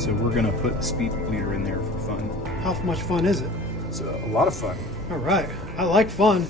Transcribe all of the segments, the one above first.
So we're gonna put the speed bleeder in there for fun. How much fun is it? It's a lot of fun. All right, I like fun.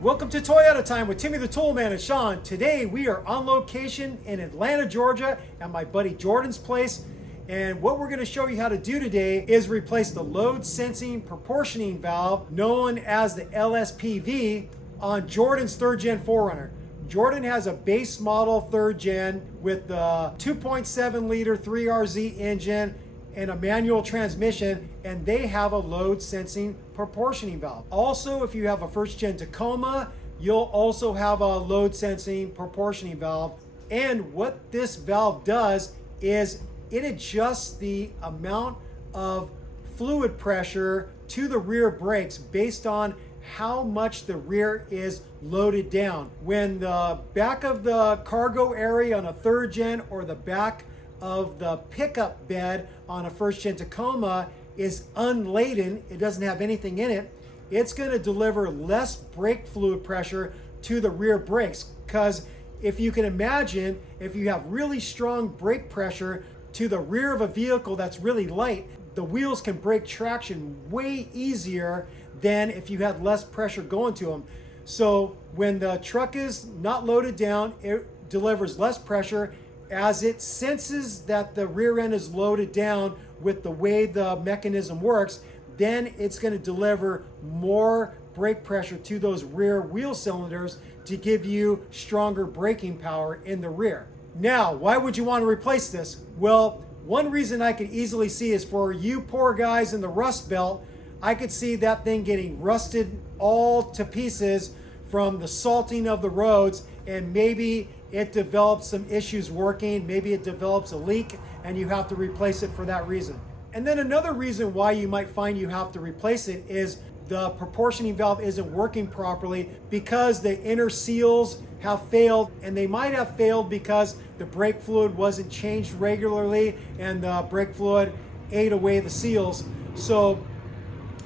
Welcome to Toyota Time with Timmy the Toolman and Sean. Today we are on location in Atlanta, Georgia at my buddy Jordan's place. And what we're going to show you how to do today is replace the load sensing proportioning valve known as the LSPV on Jordan's 3rd gen 4runner. Jordan has a base model 3rd gen with the 2.7 liter 3RZ engine and a manual transmission, and they have a load sensing proportioning valve. Also, if you have a 1st gen Tacoma, you'll also have a load sensing proportioning valve. And what this valve does is it adjusts the amount of fluid pressure to the rear brakes based on how much the rear is loaded down. When the back of the cargo area on a 3rd gen or the back of the pickup bed on a 1st gen Tacoma is unladen, it doesn't have anything in it, it's going to deliver less brake fluid pressure to the rear brakes. Because if you can imagine, if you have really strong brake pressure to the rear of a vehicle that's really light, the wheels can break traction way easier than if you had less pressure going to them. So when the truck is not loaded down, it delivers less pressure as it senses that the rear end is loaded down with the way the mechanism works. Then it's going to deliver more brake pressure to those rear wheel cylinders to give you stronger braking power in the rear. Now, why would you want to replace this? Well, one reason I could easily see is for you poor guys in the Rust Belt. I could see that thing getting rusted all to pieces from the salting of the roads, and maybe it develops some issues working, maybe it develops a leak and you have to replace it for that reason. And then another reason why you might find you have to replace it is the proportioning valve isn't working properly because the inner seals have failed, and they might have failed because the brake fluid wasn't changed regularly and the brake fluid ate away the seals. So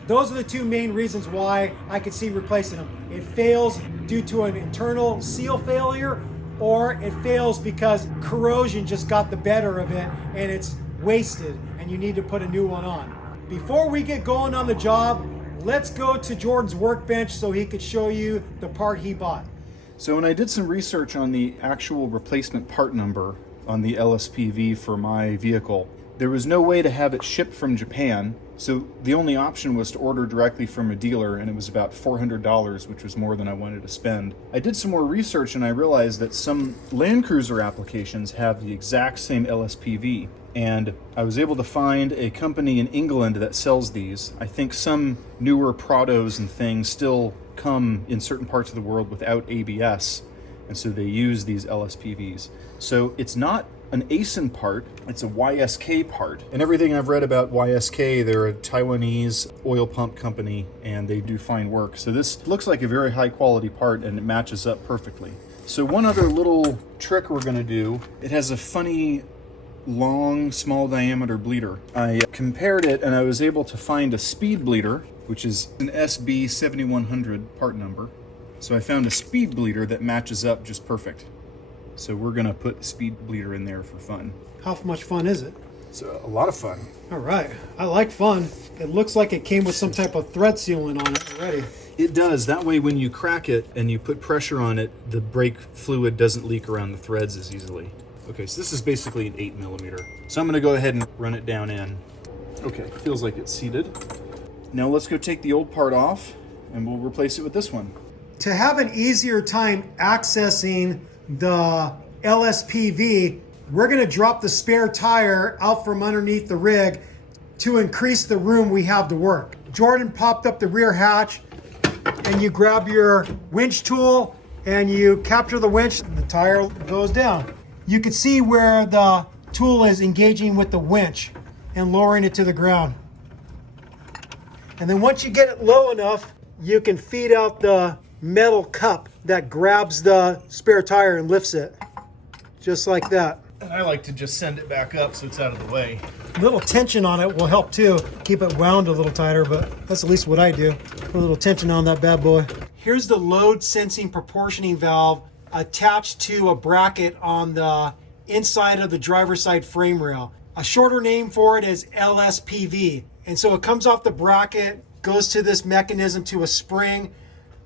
those are the two main reasons why I could see replacing them. It fails due to an internal seal failure, or it fails because corrosion just got the better of it and it's wasted and you need to put a new one on. Before we get going on the job, let's go to Jordan's workbench so he could show you the part he bought. So when I did some research on the actual replacement part number on the LSPV for my vehicle, there was no way to have it shipped from Japan. So the only option was to order directly from a dealer, and it was about $400, which was more than I wanted to spend. I did some more research and I realized that some Land Cruiser applications have the exact same LSPV. And I was able to find a company in England that sells these. I think some newer Prados and things still come in certain parts of the world without ABS, and so they use these LSPVs. So it's not an ASIN part, it's a YSK part. And everything I've read about YSK, they're a Taiwanese oil pump company and they do fine work. So this looks like a very high quality part and it matches up perfectly. So one other little trick we're gonna do, it has a funny long, small diameter bleeder. I compared it and I was able to find a speed bleeder, which is an SB 7100 part number. So I found a speed bleeder that matches up just perfect. So we're gonna put the speed bleeder in there for fun. How much fun is it? It's a lot of fun. All right, I like fun. It looks like it came with some type of thread sealant on it already. It does. That way when you crack it and you put pressure on it, the brake fluid doesn't leak around the threads as easily. Okay, so this is basically an 8mm. So I'm gonna go ahead and run it down in. Okay, feels like it's seated. Now let's go take the old part off and we'll replace it with this one. To have an easier time accessing the LSPV, we're gonna drop the spare tire out from underneath the rig to increase the room we have to work. Jordan popped up the rear hatch and you grab your winch tool and you capture the winch and the tire goes down. You can see where the tool is engaging with the winch and lowering it to the ground. And then once you get it low enough, you can feed out the metal cup that grabs the spare tire and lifts it, just like that. And I like to just send it back up so it's out of the way. A little tension on it will help too. Keep it wound a little tighter, but that's at least what I do. Put a little tension on that bad boy. Here's the load sensing proportioning valve attached to a bracket on the inside of the driver's side frame rail. A shorter name for it is LSPV. And so it comes off the bracket, goes to this mechanism to a spring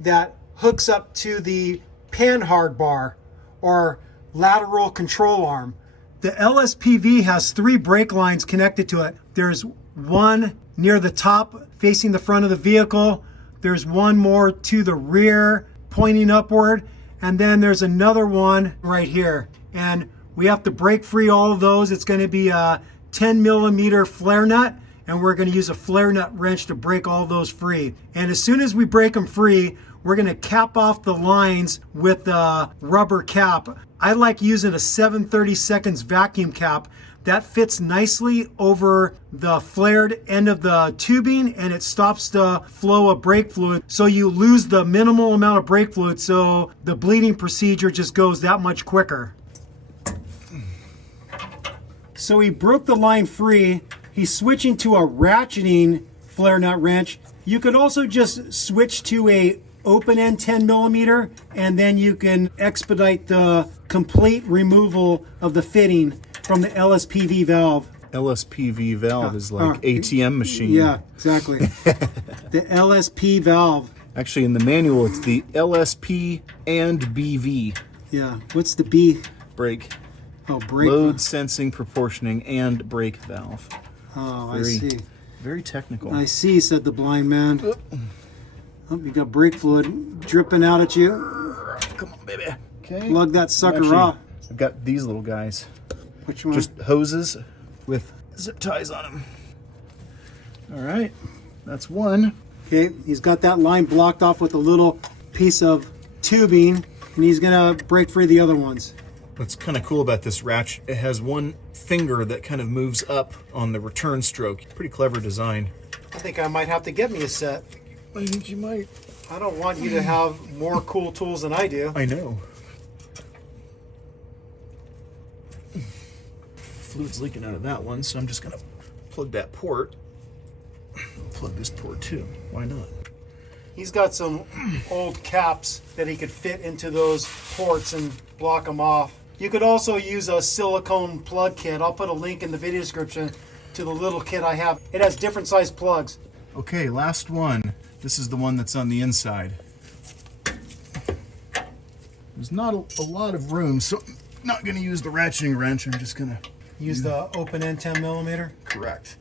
that hooks up to the panhard bar or lateral control arm. The LSPV has 3 brake lines connected to it. There's one near the top facing the front of the vehicle. There's one more to the rear pointing upward. And then there's another one right here. And we have to break free all of those. It's going to be a 10mm flare nut, and we're going to use a flare nut wrench to break all those free. And as soon as we break them free, we're going to cap off the lines with a rubber cap. I like using a 7/32 vacuum cap. That fits nicely over the flared end of the tubing, and it stops the flow of brake fluid. So you lose the minimal amount of brake fluid, so the bleeding procedure just goes that much quicker. So he broke the line free. He's switching to a ratcheting flare nut wrench. You could also just switch to a open end 10mm, and then you can expedite the complete removal of the fitting from the LSPV valve. LSPV valve is like ATM machine. Yeah, exactly. The LSP valve. Actually, in the manual, it's the LSP and BV. Yeah. What's the B? Brake. Oh, brake. Load sensing, proportioning, and brake valve. Oh, I see. Very technical. I see, said the blind man. Oh, you got brake fluid dripping out at you. Come on, baby. Okay. Lug that sucker off. I've got these little guys. Which one? Just hoses with zip ties on them. All right, that's one. Okay, he's got that line blocked off with a little piece of tubing, and he's gonna break free the other ones. What's kind of cool about this ratchet, it has one finger that kind of moves up on the return stroke. Pretty clever design. I think I might have to get me a set. I think you might. I don't want you to have more cool tools than I do. I know. Fluid's leaking out of that one, so I'm just gonna plug that port. Plug this port too. Why not? He's got some old caps that he could fit into those ports and block them off. You could also use a silicone plug kit. I'll put a link in the video description to the little kit I have. It has different size plugs. Okay, last one. This is the one that's on the inside. There's not a lot of room, so I'm not gonna use the ratcheting wrench. I'm just gonna Use the open end 10mm. correct.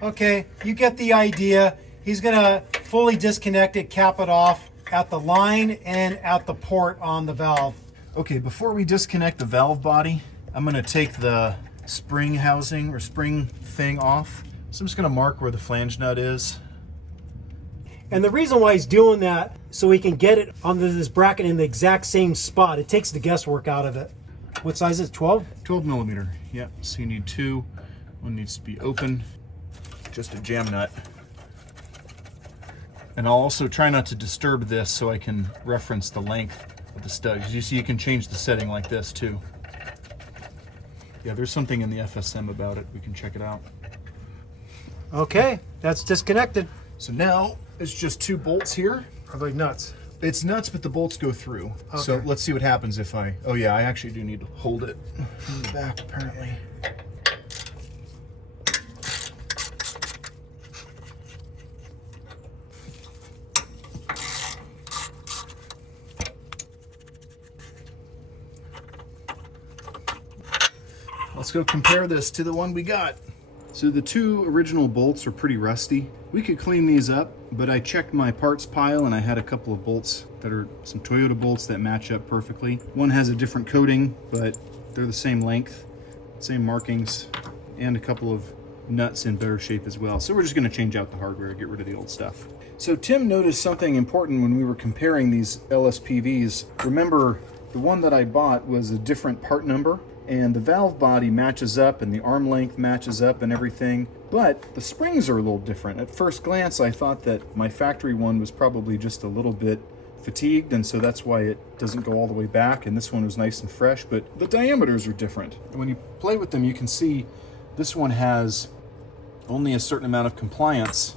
Okay, you get the idea. He's gonna fully disconnect it, cap it off at the line and at the port on the valve. Okay, before we disconnect the valve body, I'm gonna take the spring housing or spring thing off. So I'm just gonna mark where the flange nut is. And the reason why he's doing that, so he can get it onto this bracket in the exact same spot. It takes the guesswork out of it. What size is it, 12? 12mm, yeah. So you need two. One needs to be open, just a jam nut. And I'll also try not to disturb this so I can reference the length of the stud. You see, you can change the setting like this too. Yeah, there's something in the FSM about it. We can check it out. Okay, that's disconnected. So now it's just 2 bolts here. Are they nuts? It's nuts, but the bolts go through. Okay. So let's see what happens if I, oh yeah, I actually do need to hold it from the back apparently. Let's go compare this to the one we got. So the 2 original bolts are pretty rusty. We could clean these up, but I checked my parts pile and I had a couple of bolts that are some Toyota bolts that match up perfectly. One has a different coating, but they're the same length, same markings, and a couple of nuts in better shape as well. So we're just gonna change out the hardware, get rid of the old stuff. So Tim noticed something important when we were comparing these LSPVs. Remember, the one that I bought was a different part number, and the valve body matches up and the arm length matches up and everything, but the springs are a little different. At first glance, I thought that my factory one was probably just a little bit fatigued, and so that's why it doesn't go all the way back, and this one was nice and fresh, but the diameters are different. And when you play with them, you can see this one has only a certain amount of compliance.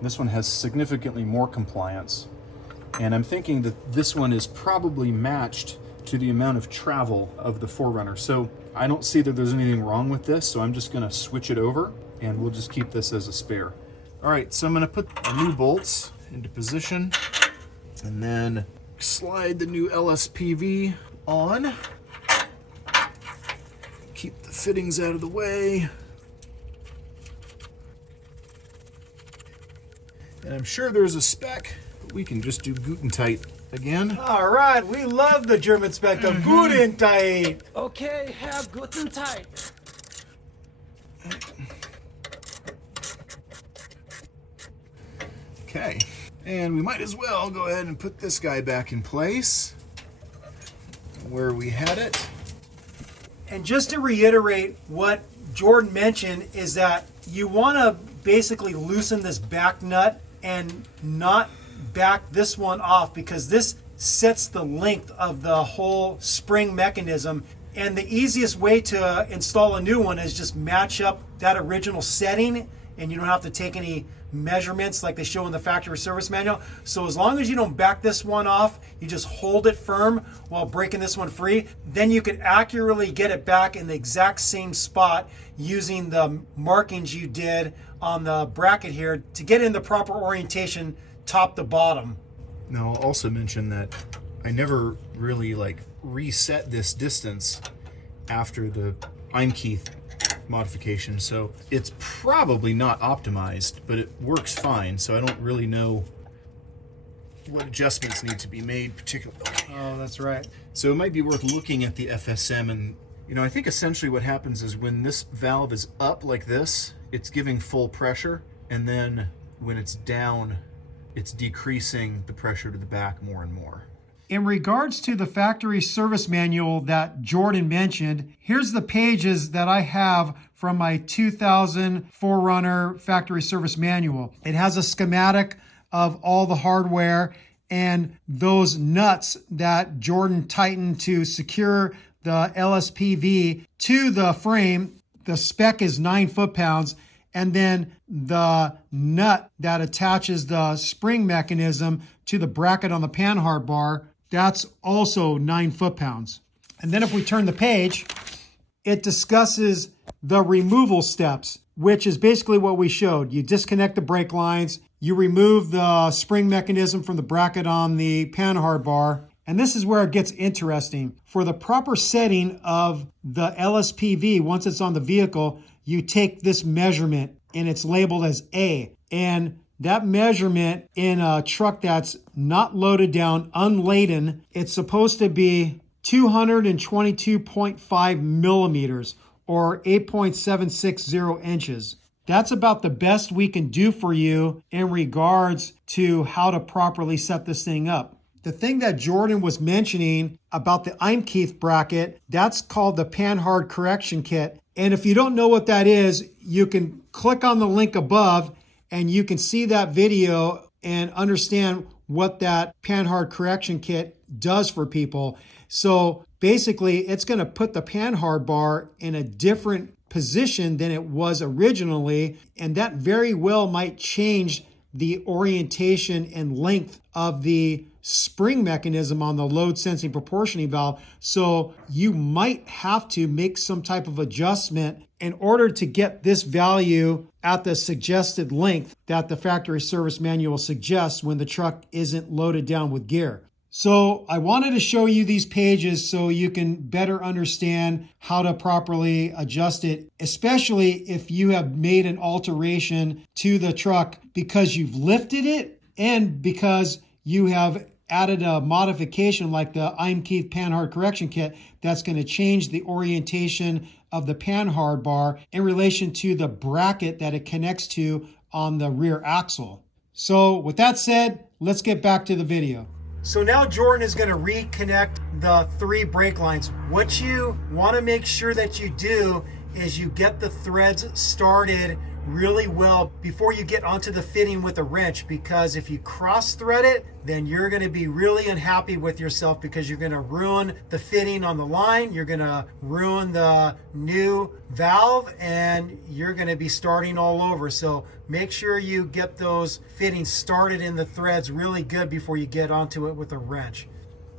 This one has significantly more compliance. And I'm thinking that this one is probably matched to the amount of travel of the 4runner. So I don't see that there's anything wrong with this, so I'm just gonna switch it over and we'll just keep this as a spare. All right, so I'm gonna put the new bolts into position and then slide the new LSPV on. Keep the fittings out of the way. And I'm sure there's a spec, but we can just do Guten tight again. All right, we love the German spec, the Guten tight. Okay, Herr Guten Tag. Okay, and we might as well go ahead and put this guy back in place where we had it. And just to reiterate what Jordan mentioned is that you want to basically loosen this back nut and not back this one off, because this sets the length of the whole spring mechanism. And the easiest way to install a new one is just match up that original setting, and you don't have to take any measurements like they show in the factory service manual. So as long as you don't back this one off, you just hold it firm while breaking this one free, then you can accurately get it back in the exact same spot using the markings you did on the bracket here to get in the proper orientation top to bottom. Now I'll also mention that I never really reset this distance after the Eimkeith modification, so it's probably not optimized, but it works fine, so I don't really know what adjustments need to be made particularly. Oh, that's right. So it might be worth looking at the FSM, and I think essentially what happens is when this valve is up like this, it's giving full pressure, and then when it's down, it's decreasing the pressure to the back more and more. In regards to the factory service manual that Jordan mentioned, here's the pages that I have from my 2000 4runner factory service manual. It has a schematic of all the hardware and those nuts that Jordan tightened to secure the LSPV to the frame. The spec is 9 foot-pounds, and then the nut that attaches the spring mechanism to the bracket on the panhard bar, that's also 9 foot-pounds. And then if we turn the page, it discusses the removal steps, which is basically what we showed. You disconnect the brake lines, you remove the spring mechanism from the bracket on the panhard bar, and this is where it gets interesting. For the proper setting of the LSPV, once it's on the vehicle, you take this measurement and it's labeled as A. And that measurement in a truck that's not loaded down, unladen, it's supposed to be 222.5 millimeters or 8.760 inches. That's about the best we can do for you in regards to how to properly set this thing up. The thing that Jordan was mentioning about the Eimkeith bracket, that's called the Panhard Correction Kit. And if you don't know what that is, you can click on the link above and you can see that video and understand what that Panhard Correction Kit does for people. So basically, it's going to put the panhard bar in a different position than it was originally, and that very well might change the orientation and length of the spring mechanism on the load sensing proportioning valve. So you might have to make some type of adjustment in order to get this value at the suggested length that the factory service manual suggests when the truck isn't loaded down with gear. So I wanted to show you these pages so you can better understand how to properly adjust it, especially if you have made an alteration to the truck because you've lifted it and because you have added a modification like the Eimkeith Panhard Correction Kit that's going to change the orientation of the panhard bar in relation to the bracket that it connects to on the rear axle. So with that said, let's get back to the video. So now Jordan is going to reconnect the 3 brake lines. What you want to make sure that you do is you get the threads started really well before you get onto the fitting with a wrench, because if you cross thread it, then you're going to be really unhappy with yourself because you're going to ruin the fitting on the line, you're going to ruin the new valve, and you're going to be starting all over. So make sure you get those fittings started in the threads really good before you get onto it with a wrench.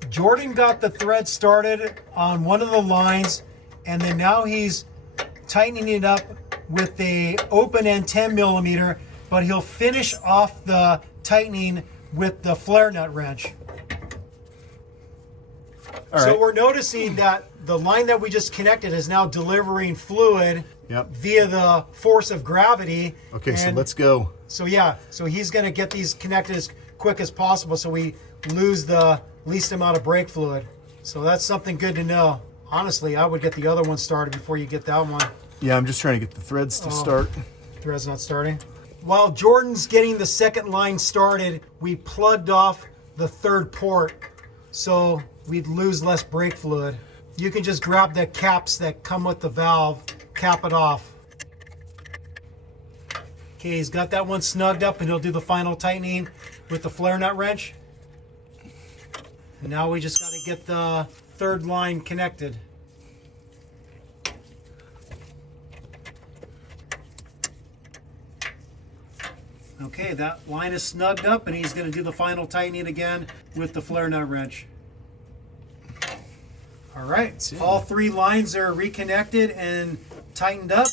Jordan got the thread started on one of the lines, and then now he's tightening it up with a open end 10 millimeter, but he'll finish off the tightening with the flare nut wrench. All So right. we're noticing that the line that we just connected is now delivering fluid Yep. via the force of gravity. Okay, so And let's go. So yeah, so he's gonna get these connected as quick as possible so we lose the least amount of brake fluid. So that's something good to know. Honestly, I would get the other one started before you get that one. Yeah, I'm just trying to get the threads to start. Thread's not starting. While Jordan's getting the second line started, we plugged off the third port so we'd lose less brake fluid. You can just grab the caps that come with the valve, cap it off. Okay, he's got that one snugged up, and he'll do the final tightening with the flare nut wrench. And now we just got to get the third line connected. Okay, that line is snugged up, and he's going to do the final tightening again with the flare nut wrench. All right, all three lines are reconnected and tightened up.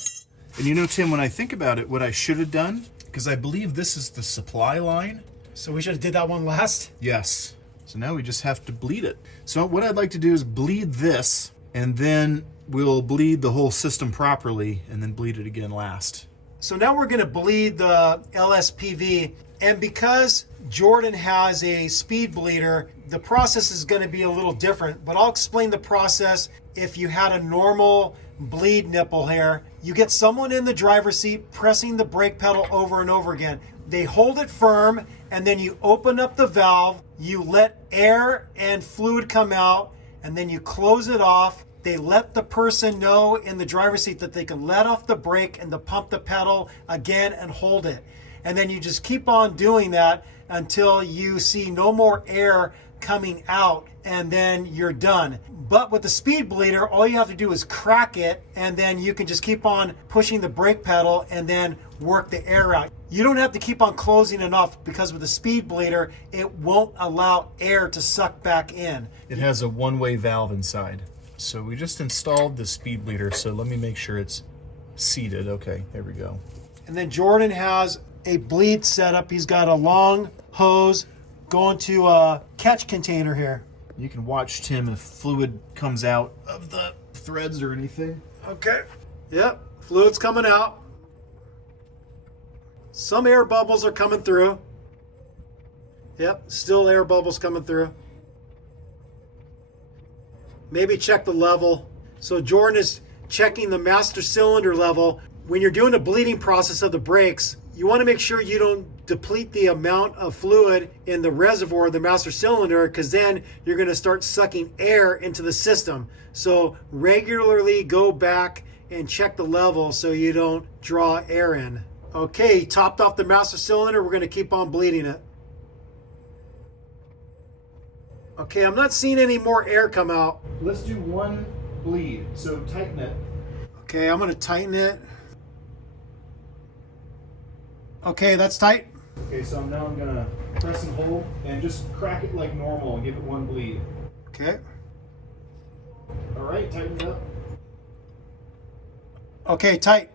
And you know, Tim, when I think about it, what I should have done, because I believe this is the supply line. So we should have did that one last. Yes. So now we just have to bleed it. So what I'd like to do is bleed this, and then we'll bleed the whole system properly, and then bleed it again last. So now we're going to bleed the LSPV, and because Jordan has a speed bleeder, the process is going to be a little different, but I'll explain the process. If you had a normal bleed nipple here, you get someone in the driver's seat pressing the brake pedal over and over again. They hold it firm, and then you open up the valve, you let air and fluid come out, and then you close it off. They let the person know in the driver's seat that they can let off the brake and to pump the pedal again and hold it. And then you just keep on doing that until you see no more air coming out, and then you're done. But with the speed bleeder, all you have to do is crack it, and then you can just keep on pushing the brake pedal and then work the air out. You don't have to keep on closing it off, because with the speed bleeder, it won't allow air to suck back in. It has a one-way valve inside. So we just installed the speed bleeder, so let me make sure it's seated. Okay, there we go. And then Jordan has a bleed setup. He's got a long hose going to a catch container here. You can watch, Tim, if fluid comes out of the threads or anything. Okay. Yep, fluid's coming out. Some air bubbles are coming through. Yep, still air bubbles coming through. Maybe check the level. So Jordan is checking the master cylinder level. When you're doing a bleeding process of the brakes, you want to make sure you don't deplete the amount of fluid in the reservoir of the master cylinder, because then you're going to start sucking air into the system. So regularly go back and check the level so you don't draw air in. Okay, topped off the master cylinder. We're going to keep on bleeding it. Okay, I'm not seeing any more air come out. Let's do one bleed. So tighten it. Okay, I'm going to tighten it. Okay, that's tight. Okay, so now I'm gonna press and hold and just crack it like normal and give it one bleed. Okay. All right, tighten it up. Okay, tight.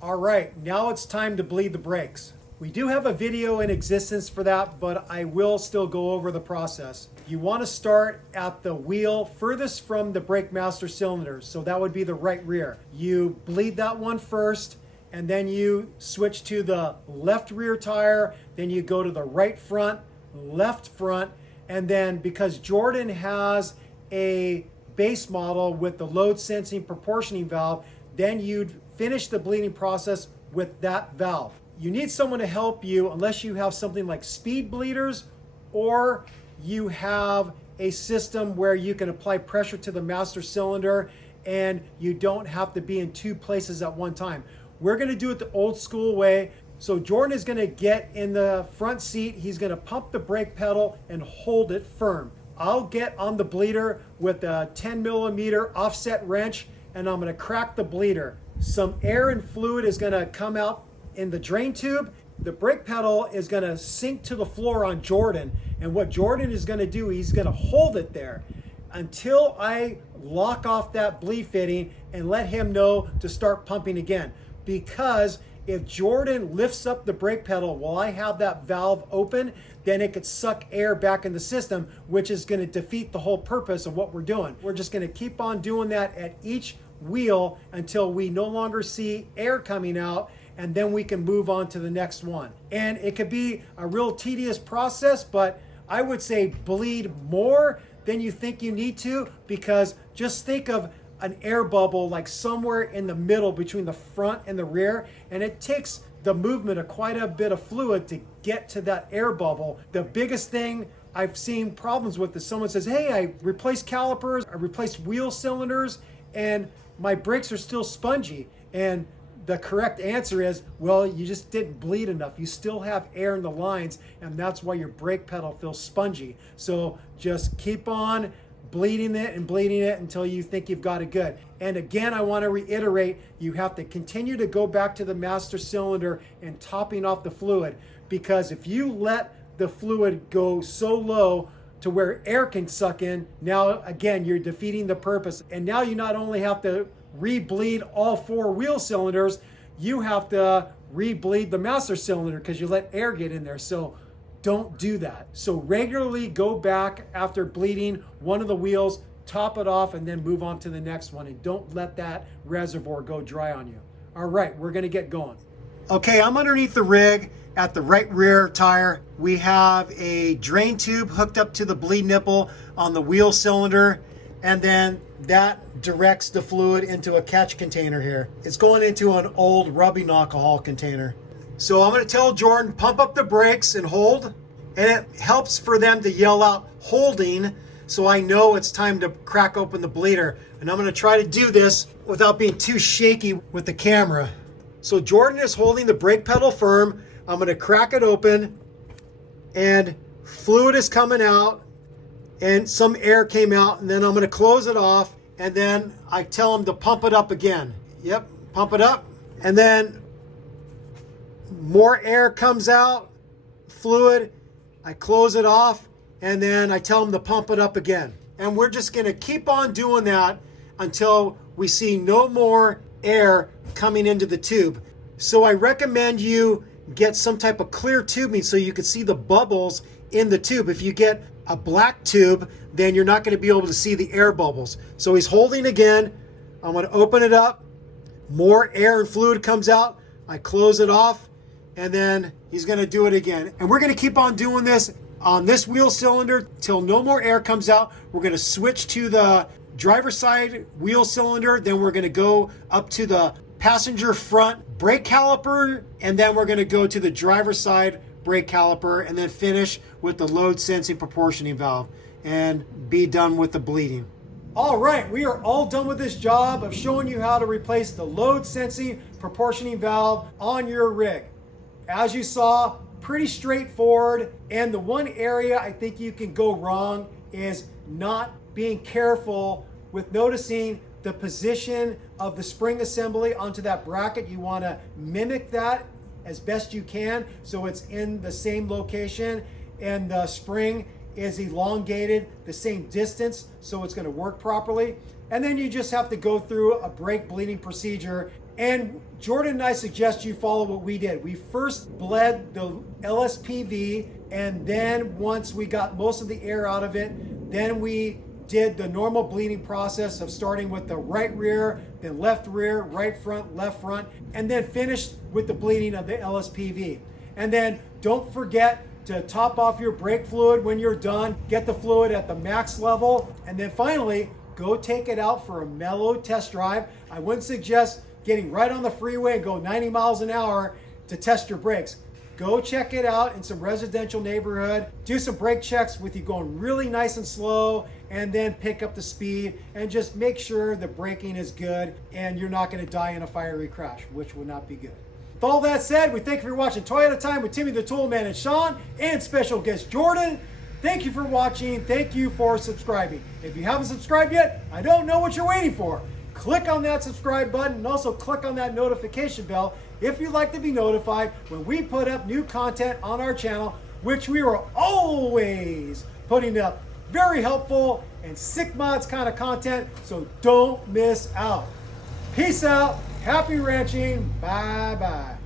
All right, now it's time to bleed the brakes. We do have a video in existence for that, but I will still go over the process. You want to start at the wheel furthest from the brake master cylinder, so that would be the right rear. You bleed that one first, and then you switch to the left rear tire, then you go to the right front, left front, and then because Jordan has a base model with the load sensing proportioning valve, then you'd finish the bleeding process with that valve. You need someone to help you unless you have something like speed bleeders, or you have a system where you can apply pressure to the master cylinder and you don't have to be in two places at one time. We're going to do it the old school way. So Jordan is going to get in the front seat. He's going to pump the brake pedal and hold it firm. I'll get on the bleeder with a 10 millimeter offset wrench, and I'm going to crack the bleeder. Some air and fluid is going to come out in the drain tube, the brake pedal is going to sink to the floor on Jordan. And what Jordan is going to do, he's going to hold it there until I lock off that bleed fitting and let him know to start pumping again. Because if Jordan lifts up the brake pedal while I have that valve open, then it could suck air back in the system, which is going to defeat the whole purpose of what we're doing. We're just going to keep on doing that at each wheel until we no longer see air coming out, and then we can move on to the next one. And it could be a real tedious process, but I would say bleed more than you think you need to, because just think of an air bubble like somewhere in the middle between the front and the rear, and it takes the movement of quite a bit of fluid to get to that air bubble. The biggest thing I've seen problems with is someone says, hey, I replaced calipers, I replaced wheel cylinders, and my brakes are still spongy. And the correct answer is, well, you just didn't bleed enough. You still have air in the lines, and that's why your brake pedal feels spongy. So just keep on bleeding it until you think you've got it good. And again, I want to reiterate, you have to continue to go back to the master cylinder and topping off the fluid, because if you let the fluid go so low to where air can suck in, now again, you're defeating the purpose. And now you not only have to re-bleed all 4 wheel cylinders, you have to re-bleed the master cylinder because you let air get in there. So don't do that. So regularly go back after bleeding one of the wheels, top it off, and then move on to the next one. And don't let that reservoir go dry on you. All right, we're gonna get going. Okay, I'm underneath the rig at the right rear tire. We have a drain tube hooked up to the bleed nipple on the wheel cylinder, and then that directs the fluid into a catch container here. It's going into an old rubbing alcohol container. So I'm going to tell Jordan, pump up the brakes and hold. And it helps for them to yell out holding, so I know it's time to crack open the bleeder. And I'm going to try to do this without being too shaky with the camera. So Jordan is holding the brake pedal firm. I'm going to crack it open, and fluid is coming out, and some air came out, and then I'm going to close it off, and then I tell him to pump it up again. Yep, pump it up, and then more air comes out, fluid, I close it off, and then I tell him to pump it up again. And we're just going to keep on doing that until we see no more air coming into the tube. So I recommend you get some type of clear tubing so you can see the bubbles in the tube. If you get a black tube, then you're not going to be able to see the air bubbles. So he's holding again. I'm going to open it up. More air and fluid comes out. I close it off, and then he's going to do it again. And we're going to keep on doing this on this wheel cylinder till no more air comes out. We're going to switch to the driver's side wheel cylinder. Then we're going to go up to the passenger front brake caliper, and then we're going to go to the driver's side brake caliper, and then finish with the load sensing proportioning valve and be done with the bleeding. All right, we are all done with this job of showing you how to replace the load sensing proportioning valve on your rig. As you saw, pretty straightforward, and the one area I think you can go wrong is not being careful with noticing the position of the spring assembly onto that bracket. You want to mimic that as best you can so it's in the same location and the spring is elongated the same distance so it's going to work properly. And then you just have to go through a brake bleeding procedure. And Jordan and I suggest you follow what we did. We first bled the LSPV, and then once we got most of the air out of it, then we did the normal bleeding process of starting with the right rear, then left rear, right front, left front, and then finished with the bleeding of the LSPV. And then don't forget to top off your brake fluid when you're done. Get the fluid at the max level, and then finally go take it out for a mellow test drive. I wouldn't suggest getting right on the freeway and go 90 miles an hour to test your brakes. Go check it out in some residential neighborhood. Do some brake checks with you going really nice and slow, and then pick up the speed and just make sure the braking is good and you're not going to die in a fiery crash, which would not be good. With all that said, we thank you for watching Toyota Time with Timmy the Toolman and Sean and special guest Jordan. Thank you for watching. Thank you for subscribing. If you haven't subscribed yet, I don't know what you're waiting for. Click on that subscribe button and also click on that notification bell if you'd like to be notified when we put up new content on our channel, which we are always putting up very helpful and sick mods kind of content, so don't miss out. Peace out, happy ranching, bye bye.